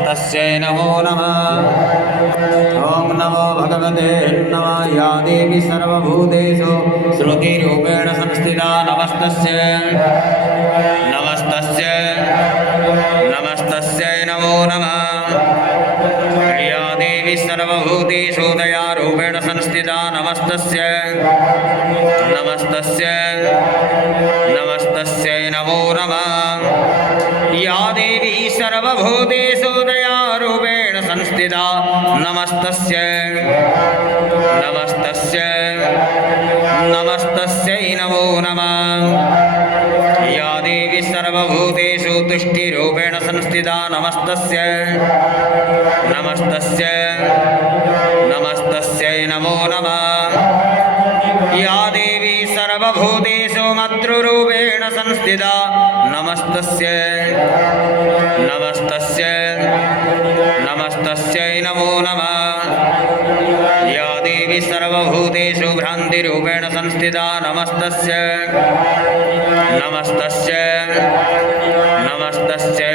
नमस्तस्यै नमो नमः। ॐ नमो भगवते नमः। या देवी सर्वभूतेषु श्रुतिरूपेण संस्थिता नमस्तस्यै नमस्तस्यै नमस्तस्यै नमो नमः। या देवी सर्वभूतेषु दयारूपेण संस्थिता नमस्तस्यै नमस्तस्यै नमस्तस्यै नमो नमः। या देवी सर्वभूतेषु दयारूपेण संस्थिता नमस्तस्यै नमस्तस्यै नमस्तस्यै नमो नमः। या देवी सर्वभूतेषु तुष्टिरूपेण संस्थिता नमस्तस्यै नमस्तस्यै नमस्तस्यै नमो नमः। या देवी सर्वभूतेषु मातृरूपेण संस्थिता नमस्तस्यै नमस्तस्यै नमस्तस्यै नमो नमः। या देवी सर्वभूतेषु भ्रान्तिरूपेण संस्थिता नमस्तस्यै नमस्तस्यै नमस्तस्यै